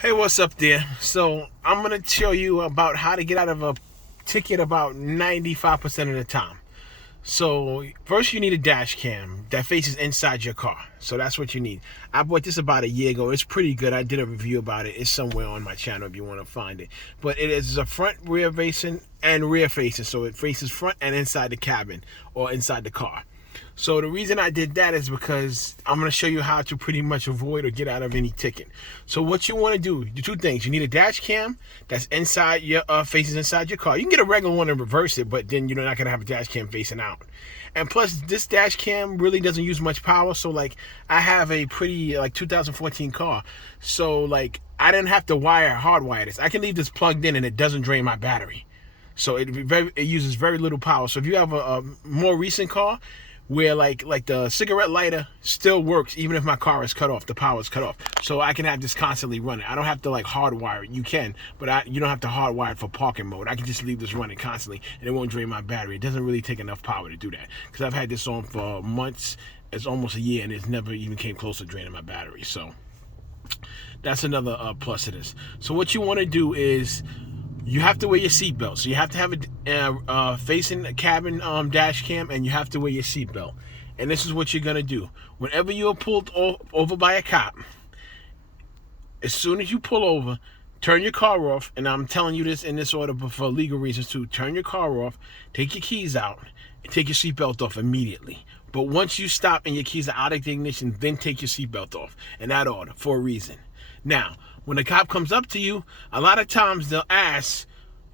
Hey, what's up there? So I'm gonna show you about how to get out of a ticket about 95% of the time. So first you need a dash cam that faces inside your car. So that's what you need. I bought this about a year ago. It's pretty good. I did a review about it. It's somewhere on my channel if you want to find it. But it is a front, rear facing, and rear facing. So it faces front and inside the cabin or inside the car. So the reason I did that is because I'm going to show you how to pretty much avoid or get out of any ticket. So what you want to do two things. You need a dash cam that's inside your faces inside your car. You can get a regular one and reverse it, but then you're not going to have a dash cam facing out. And plus, this dash cam really doesn't use much power. So like, I have a pretty 2014 car. So like, I didn't have to hardwire this. I can leave this plugged in and it doesn't drain my battery. So it uses very little power. So if you have a more recent car, where like the cigarette lighter still works even if my car is cut off, the power is cut off, so I can have this constantly running. I don't have to like hardwire it. You can, but you don't have to hardwire it for parking mode. I can just leave this running constantly and it won't drain my battery. It doesn't really take enough power to do that, because I've had this on for months. It's almost a year and it's never even came close to draining my battery. So that's another plus of this. So what you want to do is you have to wear your seatbelt. So you have to have a facing a cabin dash cam, and you have to wear your seatbelt. And this is what you're gonna do. Whenever you are pulled over by a cop, as soon as you pull over, turn your car off. And I'm telling you this in this order, but for legal reasons too. Turn your car off, take your keys out, and take your seatbelt off immediately. But once you stop and your keys are out of the ignition, then take your seatbelt off. In that order, for a reason. Now, when the cop comes up to you, a lot of times they'll ask,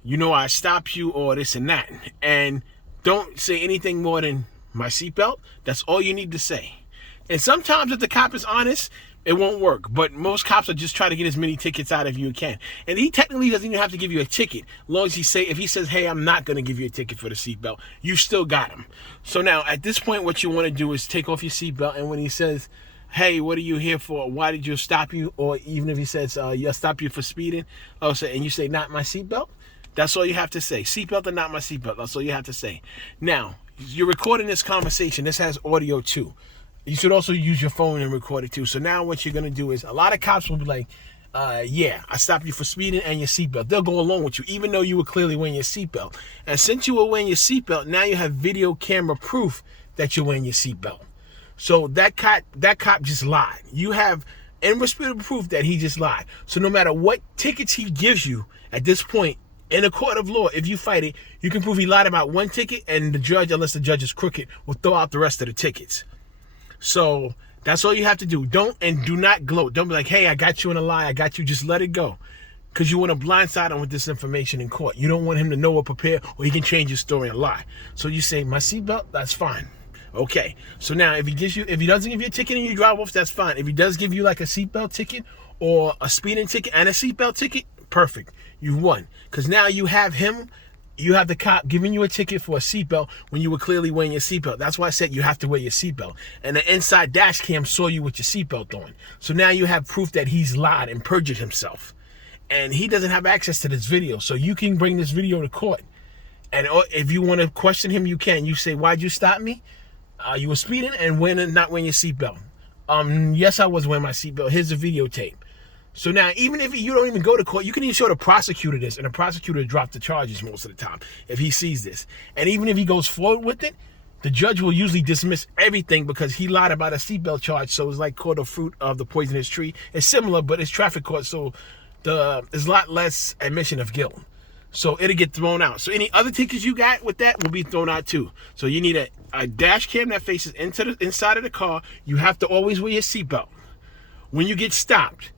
I stopped you or this and that. And don't say anything more than my seatbelt. That's all you need to say. And sometimes if the cop is honest, it won't work. But most cops will just try to get as many tickets out of you as can. And he technically doesn't even have to give you a ticket. As long as if he says, hey, I'm not going to give you a ticket for the seatbelt, you still got him. So now at this point, what you want to do is take off your seatbelt. And when he says, hey, what are you here for? Why did you stop you? Or even if he says, I stopped you for speeding, and you say, not my seatbelt, that's all you have to say. Seatbelt or not my seatbelt, that's all you have to say. Now, you're recording this conversation. This has audio too. You should also use your phone and record it too. So now what you're going to do is, a lot of cops will be like, yeah, I stopped you for speeding and your seatbelt. They'll go along with you, even though you were clearly wearing your seatbelt. And since you were wearing your seatbelt, now you have video camera proof that you're wearing your seatbelt. So that cop just lied. You have indisputable proof that he just lied. So no matter what tickets he gives you at this point, in a court of law, if you fight it, you can prove he lied about one ticket, and the judge, unless the judge is crooked, will throw out the rest of the tickets. So that's all you have to do. Do not gloat. Don't be like, hey, I got you in a lie. I got you. Just let it go. Because you want to blindside him with this information in court. You don't want him to know or prepare, or he can change his story and lie. So you say, my seatbelt, that's fine. Okay. So now if he doesn't give you a ticket and you drive off, that's fine. If he does give you like a seatbelt ticket or a speeding ticket and a seatbelt ticket, perfect. You've won. Because now you have the cop giving you a ticket for a seatbelt when you were clearly wearing your seatbelt. That's why I said you have to wear your seatbelt. And the inside dash cam saw you with your seatbelt on. So now you have proof that he's lied and perjured himself. And he doesn't have access to this video. So you can bring this video to court. And if you want to question him, you can. You say, why'd you stop me? You were speeding and not wearing your seatbelt. Yes, I was wearing my seatbelt. Here's the videotape. So now, even if you don't even go to court, you can even show the prosecutor this, and the prosecutor drop the charges most of the time if he sees this. And even if he goes forward with it, the judge will usually dismiss everything because he lied about a seatbelt charge. So it's like caught the fruit of the poisonous tree. It's similar, but it's traffic court, so there's a lot less admission of guilt. So it'll get thrown out. So any other tickets you got with that will be thrown out too. So you need a dash cam that faces inside of the car. You have to always wear your seatbelt. When you get stopped,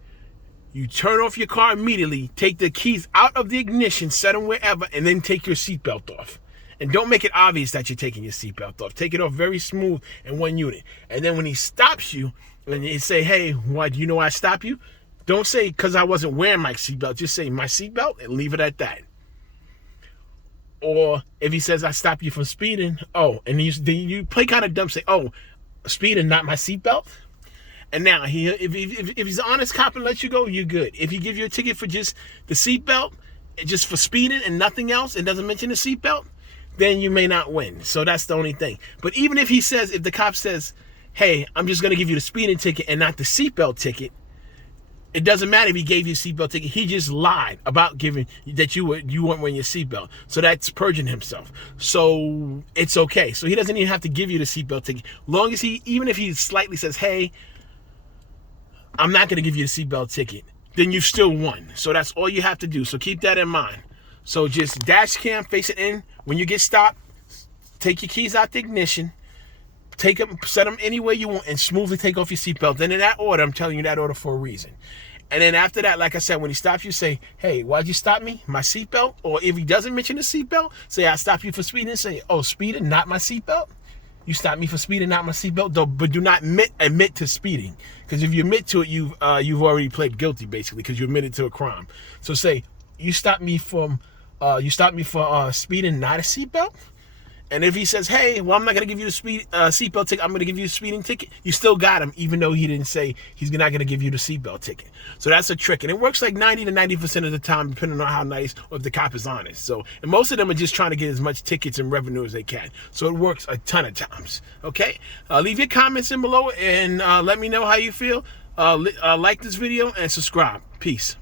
you turn off your car immediately, take the keys out of the ignition, set them wherever, and then take your seatbelt off. And don't make it obvious that you're taking your seatbelt off. Take it off very smooth in one unit. And then when he stops you, and you say, hey, why do you know I stopped you? Don't say, because I wasn't wearing my seatbelt. Just say, my seatbelt, and leave it at that. Or if he says, I stopped you from speeding, and you play kind of dumb, say, speeding, not my seatbelt. And now, if he's an honest cop and lets you go, you're good. If he gives you a ticket for just the seatbelt, just for speeding and nothing else, and doesn't mention the seatbelt, then you may not win. So that's the only thing. But even if the cop says, hey, I'm just going to give you the speeding ticket and not the seatbelt ticket, It doesn't matter if he gave you a seatbelt ticket. He just lied about giving that you weren't wearing your seatbelt. So that's purging himself. So it's okay. So he doesn't even have to give you the seatbelt ticket. Long as even if he slightly says, "Hey, I'm not going to give you the seatbelt ticket," then you still won. So that's all you have to do. So keep that in mind. So just dash cam, face it in. When you get stopped, take your keys out the ignition. Take them, set them any way you want, and smoothly take off your seatbelt. Then in that order, I'm telling you that order for a reason. And then after that, like I said, when he stops you, say, "Hey, why'd you stop me? My seatbelt?" Or if he doesn't mention the seatbelt, say, "I stopped you for speeding." Say, "Oh, speeding, not my seatbelt? You stopped me for speeding, not my seatbelt." But do not admit to speeding, because if you admit to it, you've already pled guilty, basically, because you admitted to a crime. So say, "You stopped me for speeding, not a seatbelt." And if he says, "Hey, well, I'm not going to give you the seatbelt ticket, I'm going to give you the speeding ticket," you still got him, even though he didn't say he's not going to give you the seatbelt ticket. So that's a trick. And it works like 90 to 90% of the time, depending on how nice or if the cop is honest. So, and most of them are just trying to get as much tickets and revenue as they can. So it works a ton of times. Okay? Leave your comments in below and let me know how you feel. Like this video and subscribe. Peace.